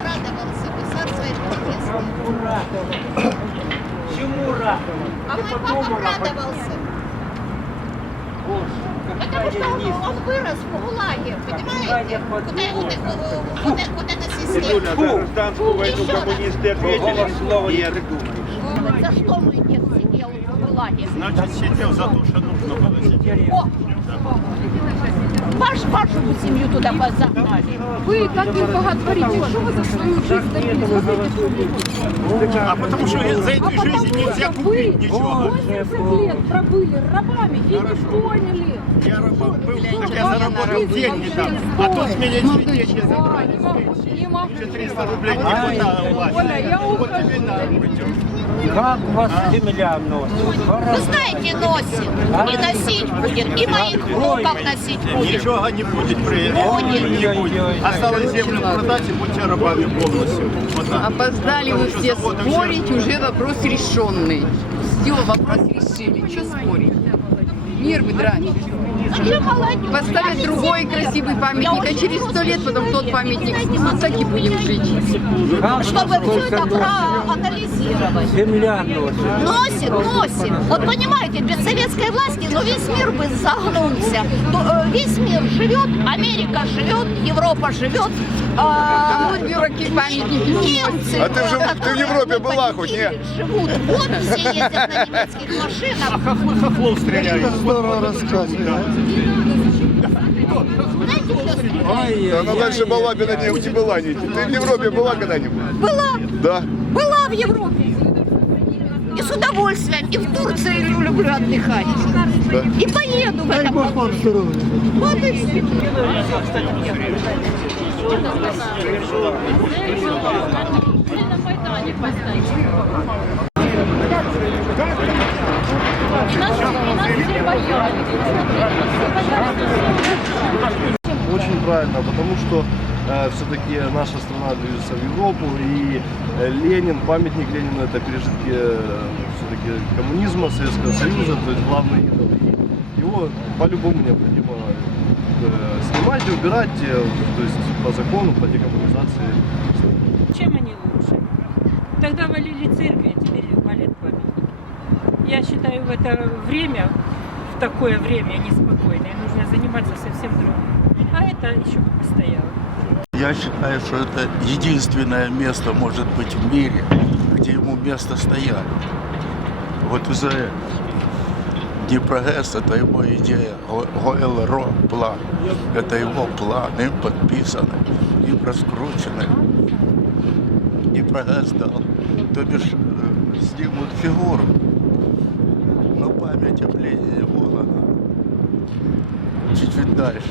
радовался бы, царство ему рад? А мой папа радовался. Потому что он, он вырос в ГУЛАГе, понимаете? Куда вот, это- вот, вот эта система. на гражданскую войну коммунисты ответили. Слова Нет. За что мой дед сидел в ГУЛАГе? Значит, сидел за то, что нужно было сидеть. О! Ваш, вашу бы семью туда загнали. Вы, как им боготворите, что вы за свою жизнь добились? А потому что за А этой потому жизни нельзя купить вы ничего. 80 лет пробыли рабами и не поняли. Я рабом был, так я заработал деньги там. А тут с меня еще деньги А, забрали. не могу, не могу. Еще 300 рублей не хватало власти. Оля, я ухожу. Как вас земля носит? Вы знаете, носит. И носить будет. И моих внуков носить будет. Ничего не будет при не будет. Осталось землю продать и будьте рабами полностью. Вот так. Опоздали вы все спорить, уже вопрос решенный. Все, вопрос решили. Что спорить? Мир вы драть. Ну. Поставят другой красивый памятник, а через сто лет потом тот памятник. Ну, так и будем жить. Чтобы все это проанализировать. Земля носит. Носит, носит. Вот понимаете, без советской власти, ну весь мир бы загнулся. То, э, весь мир живет, Америка живет, Европа живет. а, не Немцы, А ты в Жив- ты в Европе была хоть, победили, Живут. Вот все ездят на немецких А машинах. хохлы хохлов стреляют. Здорово. Да она дальше Балабина не, не была. Не, ты в Европе была когда-нибудь? Была, Да. была в Европе. И с удовольствием. И в Турции люблю отдыхать. Да. И поеду в этом. Вот и все. Очень правильно, потому что все-таки наша страна движется в Европу, и э, Ленин, памятник Ленину это пережитки все-таки коммунизма, Советского Союза, то есть главный идол. Его по-любому необходимо э, снимать и убирать, э, то есть по закону, по декоммунизации. Чем они лучше? Тогда валили церкви, а теперь валят памятники. Я считаю, в это время, такое время неспокойное, нужно заниматься совсем другим. А это еще бы постояло. Я считаю, что это единственное место, может быть, в мире, где ему место стоять. Вот из-за этого. Днепрогэс – это его идея, ГОЭЛРО – план. Это его план, им подписаны, им раскручены. Днепрогэс дал, то бишь э, снимут фигуру. Но память о она. Чуть-чуть дальше.